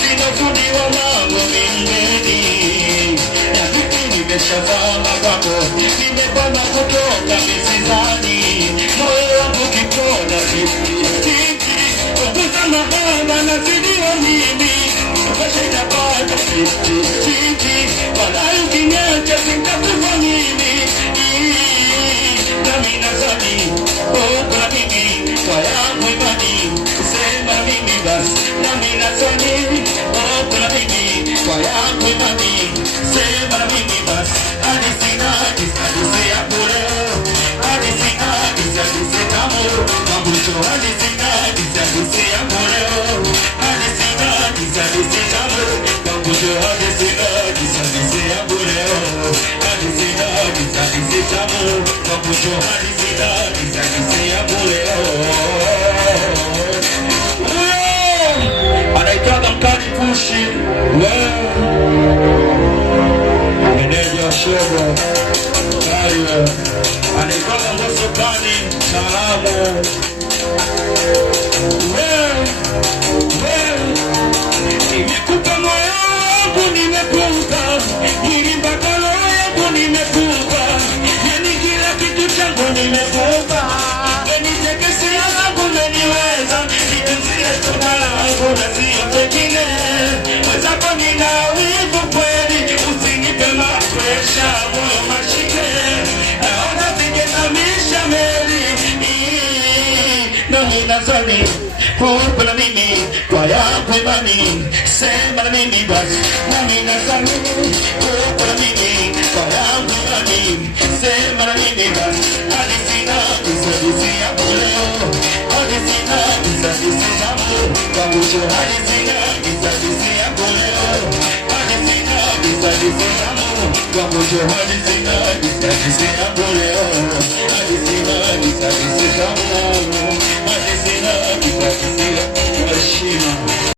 sina fundi wa mambo mingeni. Na vipi nimeshazama kwako, nimepama kutoka misizani. Moyo wangu kipona titi, kukuza mahaba na zidiwa mimi. Ukashida bado titi, wala ukinyacha sintakufa mimi. Nami nazani, kwa mimi, kwa yangu imani. Sema mimi basi, nami nazani, kwa mimi, kwa yangu imani. Sema mimi basi, hadisina, hadisi ya bure. Hadisina, hadisi tamu. Mambucho hadisina, hadisi ya bure. Hadisina, hadisi tamu. Mambucho hadisina, hadisi ya bure. Hadisina, hadisi tamu. Mambucho hadisina, hadisi ya bure. Anaitwaga Mkali Pushi. Meneja Shogo Kariwe. Anaitwaga Mbosso Kani Salamu. Nimekupa moyo wangu, nimekupa nilibaka roho yangu, nimekupa yani kila kitu changu nimekupa. Nitekesea zangu umeniweza, nitunzie tunda langu na sio pengine. Mwenzako nina wivu kweli, usinipe mapresha, moyo mashike. Naona singezamisha meli, nami nazani kupa na mimi, kwa yangu imani. Sema na mimi basi, nami nazani kupa na mimi, kwa yangu imani. Sema na mimi basi, hadisina, hadisi ya bure. Hadisina, hadisi tamu. Mambucho hadisina, hadisi ya bure. Hadisina, hadisi tamu. Mambucho hadisina, hadisi ya bure. Hadisina, hadisi tamu.